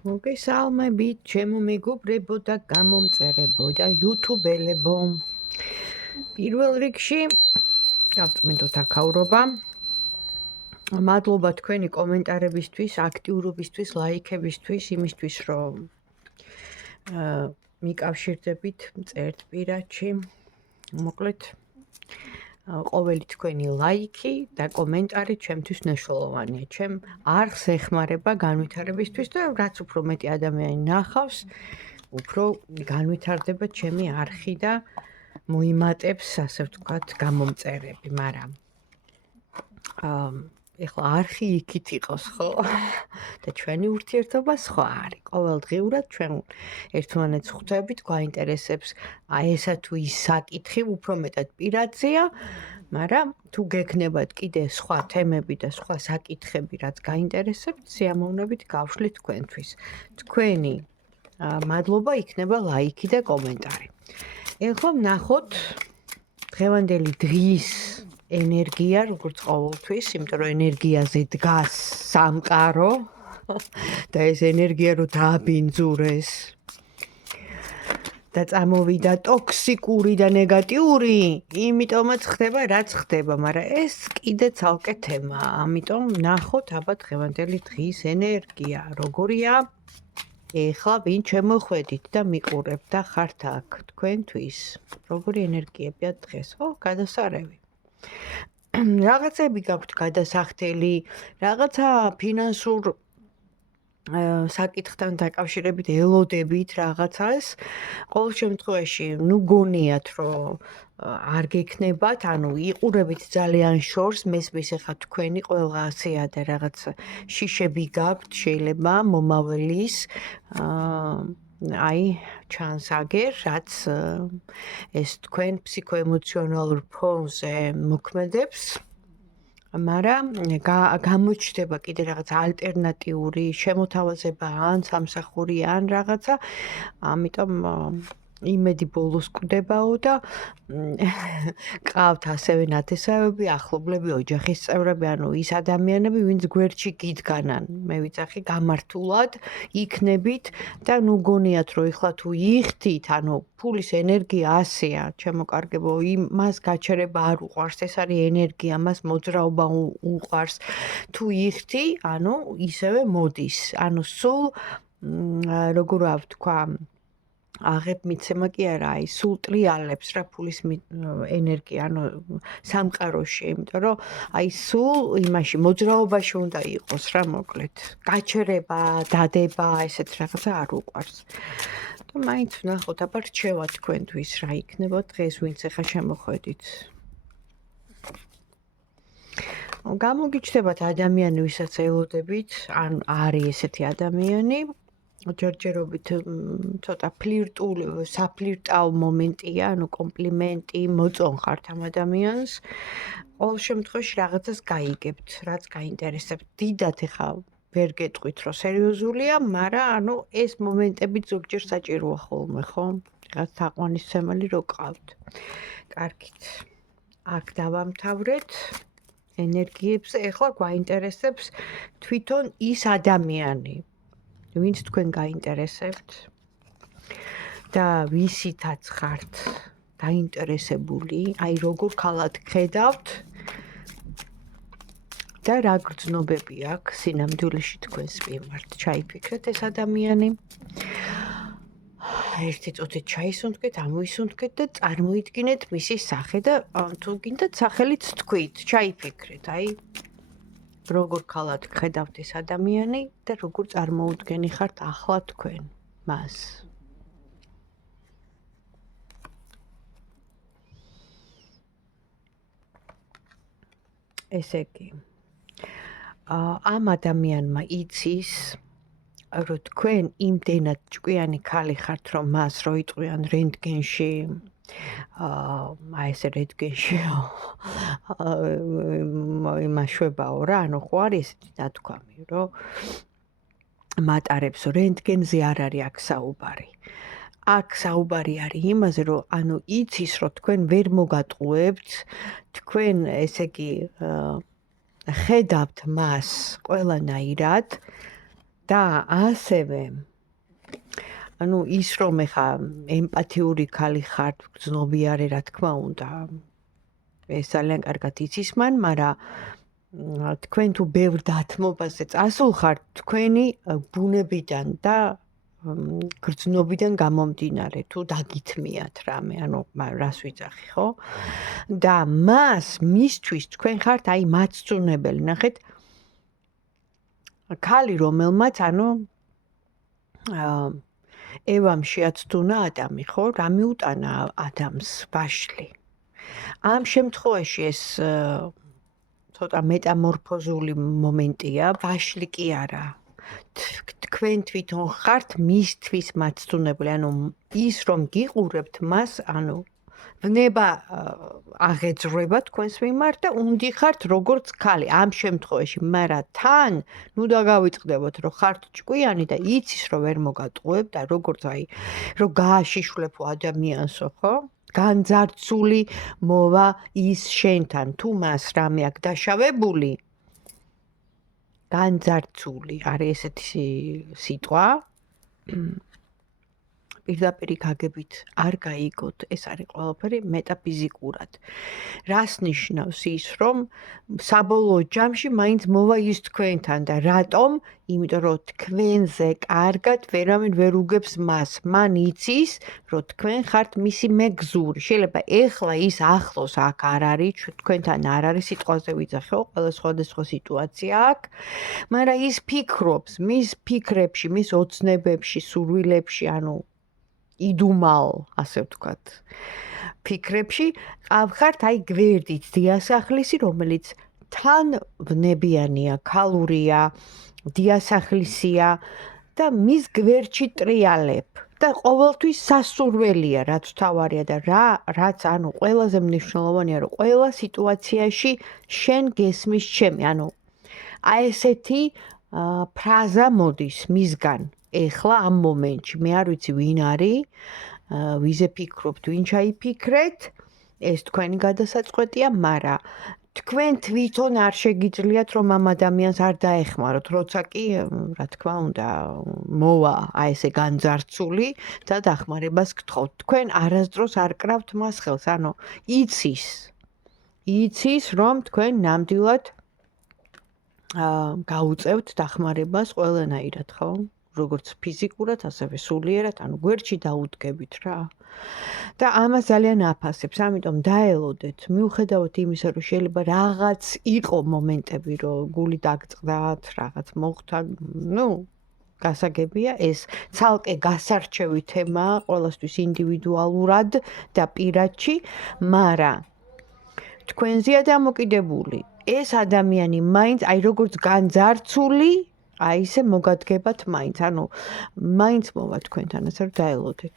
მოგესალმებით, ჩემო მეგობრებო და გამომწერებო და იუთუბელებო. პირველ რიგში გავწმინდოთ აქაურობა. მადლობა თქვენი კომენტარებისთვის, აქტიურობისთვის, ლაიქებისთვის, იმისთვის, რომ მიკავშირდებით, წერთ პირადში. მოკლედ, ყოველი თქვენი ლაიქი და კომენტარი ჩემთვის მნიშვნელოვანია. ჩემ არხს ეხმარება განვითარებისთვის და რაც უფრო მეტი ადამიანი ნახავს, უფრო განვითარდება ჩემი არხი და მოიმატებს, ასე ვთქვათ, გამომწერები, მაგრამ ეხლა არხი იქით იყოს, ხო? და ჩვენი ურთიერთობა სხვა არის. ყოველდღიურად ჩვენ ერთმანეთს ხვდებით, გვაინტერესებს ესა თუ ის საკითხი, უფრო მეტად პირადზეა, მაგრამ თუ გექნებათ კიდე სხვა თემები და სხვა საკითხები, რაც გაინტერესებთ, სიამოვნებით გავშლით თქვენთვის. თქვენი მადლობა იქნება ლაიქი და კომენტარი. ეხლა ვნახოთ დღევანდელი დღის ენერგია, როგორც ყოველთვის, იმიტომ რომ ენერგიაზე დგას სამყარო და ეს ენერგია რო დააბინძურეს და წამოვიდა ტოქსიკური და ნეგატიური, იმიტომაც ხდება, რაც ხდება, მაგრამ ეს კიდე ცალკე თემაა. ამიტომ ნახოთ აბა დღევანდელი დღის ენერგია, როგორია? ეხლა ვინ შემოხვედით და მიყურებთ და ხართ აქ თქვენთვის. როგორი ენერგიებია დღეს? ხო, გადასარევი. რაღაცები გაქვთ გადასახდელი, რაღაცა ფინანსურ საკითხთან დაკავშირებით ელოდებით რაღაცას. ყოველ შემთხვევაში, გონიათ, რომ არ გექნებათ, ანუ იყურებით ძალიან შორს, მესმის ახლა თქვენი ყველგასია და რაღაც შიშები გაქვთ, შეიძლება მომავლის აი ჩანს აგერ, რაც ეს თქვენ ფსიქოემოციონალურ ფონზე მოქმედებს. მაგრამ გამოჩნდება კიდე რაღაც ალტერნატიული შემოთავაზება ან სამსახური ან რაღაცა, ამიტომ იმედი ბოლოს კვდებაო და ყავთ ასევე ნათესავები, ახლობლები, ოჯახის წევრები, ანუ ის ადამიანები, ვინც გვერდში გიდგანან. მე ვიცახი გამართულად იქნებით და გონიათ, რომ ეხლა თუ იხდით, ანუ ფულის ენერგია ასეა, ჩემოკარგებო, მას გაჩერება არ უყვარს, ეს არის ენერგია, მას მოძრაობა უყვარს. თუ იხდი, ანუ ისევე მოდის. ანუ სულ როგორ ვთქვა, აღებ მიცემა კი არა, აი სულ ტრიალებს რა ფულის ენერგია, ანუ სამყაროში, იმიტომ რომ აი სულ იმაში მოძრაობაში უნდა იყოს რა, მოკლედ. გაჩერება, დადება, ესეთ რაღაცა არ უყვარს. და მაინც ვნახოთ, აბა რჩევა თქვენთვის რა იქნება დღეს, ვინც ახლა შემოხვედით. გამოგიჩნდებათ ადამიანი, ვისაც ელოდებით, ან არის ესეთი ადამიანი, ჯერჯერობით ცოტა საფლირტაო მომენტია, ანუ კომპლიმენტი მოწონხართ ამ ადამიანს. ყოველ შემთხვევაში რაღაცას გაიგებთ, რაც გაინტერესებთ. დიდად ეხა ვერ გეტყვით, რომ სერიოზულია, მაგრამ ანუ ეს მომენტები ზოგჯერ საჭიროა ხოლმე, ხო? რაღაც თაყვანისცემელი რო ყავთ. კარგით. აქ დავამთავრეთ ენერგიებზე. ეხლა გვაინტერესებს თვითონ ის ადამიანი, ვინც თქვენ გაინტერესებთ და ვისითაც ხართ დაინტერესებული, აი როგორ ქალად ხედავთ და რა გრძნობები აქვს სინამდვილეში თქვენს მიმართ. ჩაიფიქრეთ ეს ადამიანი. ერთი წუთით ჩაისუნთქეთ, ამოისუნთქეთ და წარმოიდგინეთ მისი სახე და თუ გინდათ სახელიც თქვით, ჩაიფიქრეთ, აი როგორ ქალად ხედავთ ეს ადამიანი და როგორ წარმოუდგენი ხართ ახლა თქვენ მას. ესე იგი, ამ ადამიანმა იცის, რომ თქვენ იმდენად ჭკვიანი ქალი ხართ, რომ მას რო იტყვიან რენტგენში, აი ეს რენტგენში იმაშვებაო რა, ანუ ხო არის ესეთი დათქვამი, რომ მატარებს რენტგენზე არ არის აქ საუბარი. აქ საუბარი არის იმაზე, რომ ანუ იცის, რომ თქვენ ვერ მოგატყუებთ, თქვენ ესე იგი ხედავთ მას ყველანაირად და ასევე ანუ ის რომ ეხა ემპათიური ქალი ხართ, გრძნობიარე რა თქმა უნდა. ეს ძალიან კარგად იცის მან, მაგრამ თქვენ თუ ბევრ დათმობაზე წასულ ხართ, თქვენი ბუნებიდან და გრძნობიდან გამომდინარე, თუ დაგითმიათ რამე, ანუ რას ვიძახი, ხო? და მისთვის თქვენ ხართ აი მაცწუნებელი, ნახეთ. ქალი რომელმაც ანუ ევამ შეაცდუნა ადამი, ხო? რა მიუტანა ადამს ვაშლი. ამ შემთხვევაში ეს ცოტა მეტამორფოზული მომენტია, ვაშლი კი არა. თქვენ თვითონ ხართ მისთვის მაცდუნებელი, ანუ ის რომ გიყურებთ მას, ანუ ვნება აღეძრება თქვენს მიმართ და უნდიხართ როგორც ქალი ამ შემთხვევაში, მაგრამ თან ნუ დაგავიწყდებოთ რომ ხართ ჭკვიანი და იცის რომ ვერ მოგატყუებ და როგორც აი რომ გააშიშვლებო ადამიანსო, ხო? განძარცული მოვა ის შენთან თუ მას რამე აქვს დაშავებული განძარცული არის ესეთი სიტყვა პირდაპირ გაგებით არ გაიგოთ ეს არის ყველაფერი მეტაფიზიკურად რას ნიშნავს ის რომ საბოლოო ჯამში მაინც მოვა ის თქვენთან და რატომ იმიტომ რომ თქვენზე კარგად ვერავინ ვერ უგებს მას მან იცის რომ თქვენ ხართ მისი მეგზური შეიძლება ეხლა ის ახლოს აქ არ არის თქვენთან არ არის სიტყვაზე ვიძახე ყველა სხვადასხვა სიტუაცია აქვს მაგრამ ის ფიქრობს მის ფიქრებში მის ოცნებებში სურვილებში ანუ იდუმალ, ასე ვთქვათ, ფიქრებში, ყავხართ აი გვერდით დიასახლისი, რომელიც თან ვნებიანია, ქალურია, დიასახლისია და მის გვერდში ტრიალებ და ყოველთვის სასურველია, რაც თავარია და რაც ანუ ყველაზე მნიშვნელოვანია, რომ ყველა სიტუაციაში შენ გესმის ჩემი, ანუ აი ესეთი ფრაზა მოდის მისგან ეხლა ამ მომენტში მე არ ვიცი ვინ არის ვიზე ფიქრობთ ვინ ჩაიფიქრეთ ეს თქვენი გადასაწყვეტია მაგრამ თქვენ თვითონ არ შეგიძლიათ რომ ამ ადამიანს არ დაეხმაროთ როცა კი რა თქმა უნდა მოვა აი ესე განძარცული და დახმარებას გთხოვთ თქვენ არასდროს არ კრავთ მას ხელს ანუ იცის რომ თქვენ ნამდვილად გაუწევთ დახმარებას ყველანაირად ხო როგორც ფიზიკურად, ასევე სულიერად, ანუ გვერდში დაუდგებით რა. და ამას ძალიან აფასებს, ამიტომ დაელოდეთ, მიუხედავად იმისა, რომ შეიძლება რაღაც იყო მომენტები, რომ გული დაგწყდათ, რაღაც მოხდა, გასაგებია ეს ცალკე გასარჩევი თემაა, ყველასთვის ინდივიდუალურად და პირადში, მაგრამ თქვენზეა დამოკიდებული. ეს ადამიანი მაინც აი როგორც განძარცული აი ესე მოგადგებათ მაინც, ანუ მაინც მოვა თქვენთან, ასე რომ დაელოდეთ.